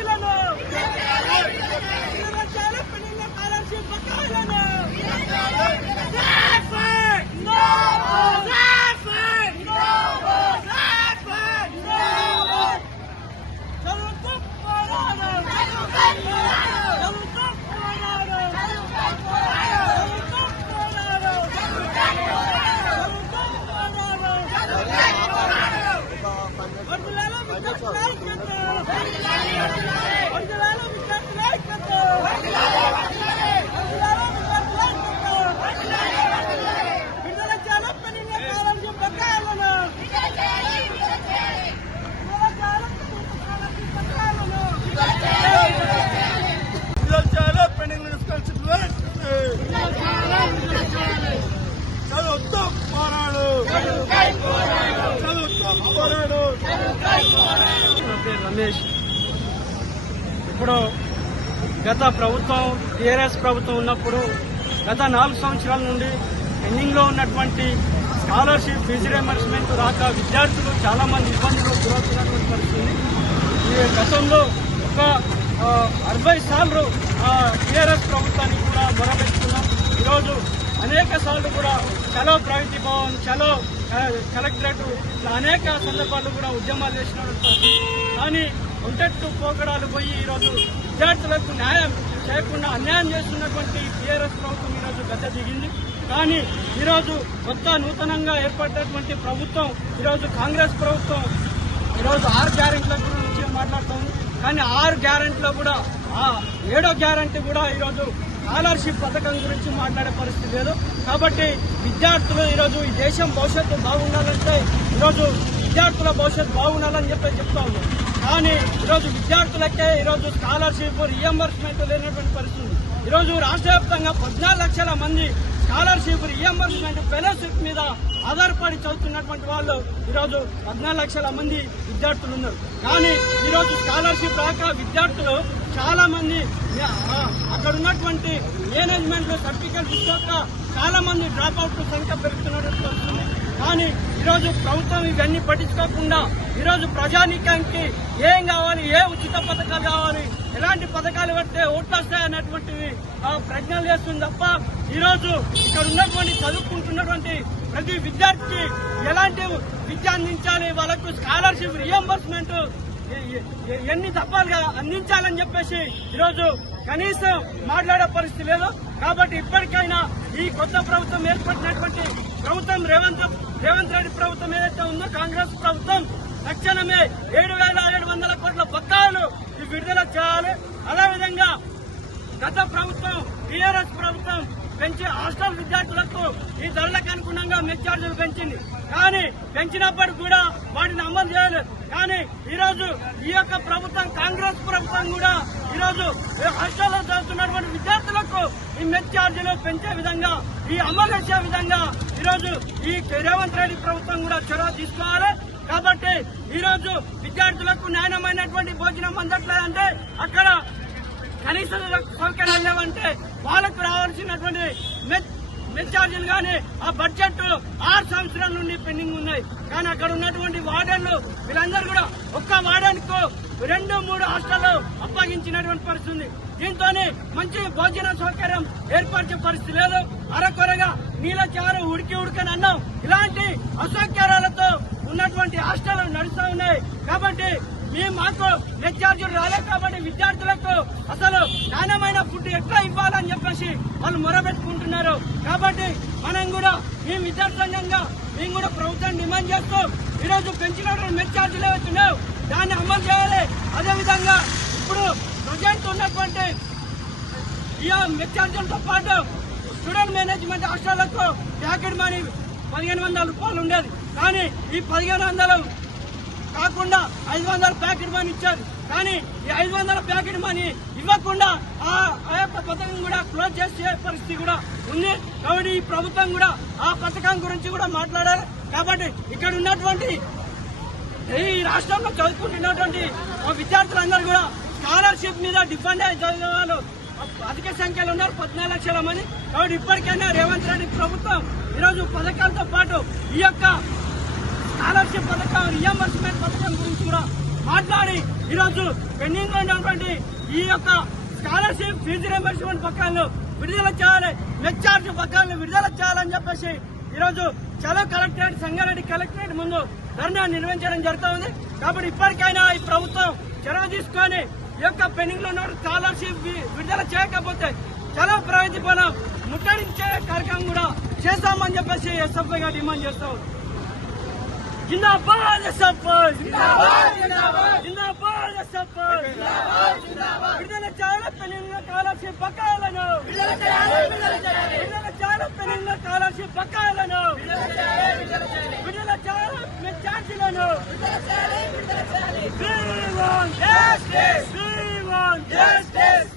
ఛార్జీలను pending scholarship బకాయిలను రమేష్. ఇప్పుడు గత ప్రభుత్వం టీఆర్ఎస్ ప్రభుత్వం ఉన్నప్పుడు గత 4 సంవత్సరాల నుండి పెండింగ్లో ఉన్నటువంటి స్కాలర్షిప్ ఫీజు రియంబర్స్మెంట్ రాక విద్యార్థులు చాలా మంది ఇబ్బందులు గురవుతున్నటువంటి పరిస్థితి. ఈ గతంలో ఒక 60 సార్లు టీఆర్ఎస్ ప్రభుత్వానికి కూడా మొరపెట్టుకున్నాం. ఈరోజు అనేక సార్లు కూడా చలో ప్రగతి భవన్, చలో కలెక్టరేట్, ఇట్లా అనేక సందర్భాల్లో కూడా ఉద్యమాలు చేసినటువంటి, కానీ ఒంటెట్టు పోకడాలు పోయి ఈరోజు విద్యార్థులకు న్యాయం చేయకుండా అన్యాయం చేస్తున్నటువంటి టీఆర్ఎస్ ప్రభుత్వం ఈరోజు గద్దె దిగింది. కానీ ఈరోజు కొత్త నూతనంగా ఏర్పడినటువంటి ప్రభుత్వం, ఈరోజు కాంగ్రెస్ ప్రభుత్వం ఈరోజు 6 గ్యారెంటీల గురించి మాట్లాడుతుంది. కానీ 6 గ్యారెంటీలో కూడా 7వ గ్యారెంటీ కూడా ఈరోజు స్కాలర్షిప్ పథకం గురించి మాట్లాడే పరిస్థితి లేదు. కాబట్టి విద్యార్థులు ఈరోజు ఈ దేశం భవిష్యత్తు బాగుండాలంటే ఈరోజు విద్యార్థుల భవిష్యత్తు బాగుండాలని చెప్తా ఉన్నాం. కానీ ఈరోజు విద్యార్థులకే ఈరోజు స్కాలర్షిప్ రియంబర్స్మెంట్ లేనటువంటి పరిస్థితి. ఈరోజు రాష్ట్ర వ్యాప్తంగా 14 లక్షల మంది స్కాలర్షిప్ రియంబర్స్మెంట్ ఫెలోషిప్ మీద ఆధారపడి చదువుతున్నటువంటి వాళ్ళు ఈరోజు 14 లక్షల మంది విద్యార్థులు ఉన్నారు. కానీ ఈరోజు స్కాలర్షిప్ రాక విద్యార్థులు చాలా మంది అక్కడ ఉన్నటువంటి మేనేజ్మెంట్ సర్టిఫికేట్ తీసుకోక చాలా మంది డ్రాప్ అవుట్ సంఖ్య పెరుగుతున్నట్టు వస్తుంది. కానీ ఈరోజు ప్రభుత్వం ఇవన్నీ పట్టించుకోకుండా ఈరోజు ప్రజానీకానికి ఏం కావాలి, ఏ ఉచిత పథకాలు కావాలి, ఎలాంటి పథకాలు పడితే ఓట్లు వస్తాయన్నటువంటివి ప్రజ్ఞలు చేస్తుంది తప్ప ఈరోజు ఇక్కడ ఉన్నటువంటి చదువుకుంటున్నటువంటి ప్రతి విద్యార్థికి ఎలాంటి విద్య అందించాలి, వాళ్ళకు స్కాలర్షిప్ రియంబర్స్మెంట్ ఎన్ని దఫాలుగా అందించాలని చెప్పేసి ఈరోజు కనీసం మాట్లాడే పరిస్థితి లేదు. కాబట్టి ఇప్పటికైనా ఈ కొత్త ప్రభుత్వం ఏర్పడినటువంటి ప్రభుత్వం రేవంత్ రెడ్డి ప్రభుత్వం ఏదైతే ఉందో కాంగ్రెస్ ప్రభుత్వం తక్షణమే 7,700 కోట్ల బకాయిలు విడుదల చేయాలి. అదేవిధంగా గత ప్రభుత్వం టీఆర్ఎస్ ప్రభుత్వం పెంచి హాస్టల్ విద్యార్థులకు ఈ ధరలకు అనుగుణంగా మెస్ ఛార్జీలు పెంచింది. కానీ పెంచినప్పటికి కూడా వాటిని అమలు చేయలేదు. కానీ ఈరోజు ఈ యొక్క ప్రభుత్వం కాంగ్రెస్ ప్రభుత్వం కూడా ఈరోజు హాస్టల్లో చదువుతున్నటువంటి విద్యార్థులకు ఈ మెస్ ఛార్జీలు పెంచే విధంగా, ఈ అమలు చేసే విధంగా ఈరోజు ఈ రేవంత్ రెడ్డి ప్రభుత్వం కూడా చొరవ తీసుకోవాలి. కాబట్టి ఈరోజు విద్యార్థులకు నాణ్యమైనటువంటి భోజనం అందట్లేదంటే, అక్కడ కనీస సౌకర్యాలు లేవంటే వాళ్ళకు రావాల్సినటువంటి మెస్ ఛార్జీలు కానీ ఆ బడ్జెట్ 6 సంవత్సరాల నుండి పెండింగ్ ఉన్నాయి. కానీ అక్కడ ఉన్నటువంటి వార్డెన్లు వీళ్ళందరూ కూడా ఒక్క వార్డెన్కు 2-3 హాస్టళ్లు అప్పగించినటువంటి పరిస్థితి ఉంది. దీంతో మంచి భోజన సౌకర్యం ఏర్పరిచే పరిస్థితి లేదు. అరకొరగా నీళ్ళ చారు ఉడకని అన్నం ఇలాంటి అసౌకర్యాలతో ఉన్నటువంటి హాస్టళ్లు నడుస్తూ ఉన్నాయి. కాబట్టి మాకు మెస్ ఛార్జీలు రాలేదు కాబట్టి విద్యార్థులకు అసలు నాణ్యమైన ఫుడ్ ఎట్లా ఇవ్వాలని చెప్పేసి వాళ్ళు మొరబెట్టుకుంటున్నారు. కాబట్టి మనం కూడా మేము విద్యార్థి సంఘంగా మేము కూడా ప్రభుత్వాన్ని డిమాండ్ చేస్తూ ఈరోజు పెంచినటువంటి మెస్ ఛార్జీలు ఏవైతున్నాయో దాన్ని అమలు చేయాలి. అదేవిధంగా ఇప్పుడు ప్రజెంట్ ఉన్నటువంటి ఈ మెస్ ఛార్జీలతో పాటు స్టూడెంట్ మేనేజ్మెంట్ హాస్టళ్లకు ప్యాకెట్ మనీ 1,500 రూపాయలు ఉండేది. కానీ ఈ 1,500 కాకుండా 500 ప్యాకెట్ మనీ ఇచ్చారు. కానీ ఈ 500 ప్యాకెట్ మనీ ఇవ్వకుండా ఆ యొక్క పథకం కూడా క్లోజ్ చేసే పరిస్థితి కూడా ఉంది. కాబట్టి ఈ ప్రభుత్వం కూడా ఆ పథకం గురించి కూడా మాట్లాడారు. కాబట్టి ఇక్కడ ఉన్నటువంటి ఈ రాష్ట్రంలో చదువుకుంటున్నటువంటి విద్యార్థులందరూ కూడా స్కాలర్షిప్ మీద డిపెండ్ అయ్యి చదివే వాళ్ళు అధిక సంఖ్యలో ఉన్నారు, 14 లక్షల మంది. కాబట్టి ఇప్పటికైనా రేవంత్ రెడ్డి ప్రభుత్వం ఈరోజు పథకాలతో పాటు ఈ యొక్క స్కాలర్షిప్ పథకం రియంబర్స్మెంట్ పథకం గురించి కూడా మాట్లాడి ఈరోజు పెండింగ్ లో ఉన్నటువంటి ఈ యొక్క స్కాలర్షిప్ ఫీజు రియంబర్స్మెంట్ పక్కాలను విడుదల చేయాలి, నెట్ ఛార్జ్ పక్కాలను విడుదల చేయాలని చెప్పేసి ఈరోజు చలో కలెక్టరేట్ సంగారెడ్డి కలెక్టరేట్ ముందు ధర్నా నిర్వహించడం జరుగుతుంది. కాబట్టి ఇప్పటికైనా ఈ ప్రభుత్వం చొరవ తీసుకొని ఈ యొక్క పెండింగ్ లో ఉన్న స్కాలర్షిప్ విడుదల చేయకపోతే చలో ప్రగతి పనం ముట్టడించే కార్యక్రమం కూడా చేస్తామని చెప్పేసి ఎస్ఎఫ్ఐ గా డిమాండ్ చేస్తాం. జిందాబాద్ ఎస్ఎఫ్ఐ, జిందాబాద్ ఎస్ఎఫ్ఐ, విడుదల చేయాలి పెండింగ్ స్కాలర్షిప్ బకాయిలను, విడుదల చేయాలి పెండింగ్ స్కాలర్షిప్ బకాయిలను.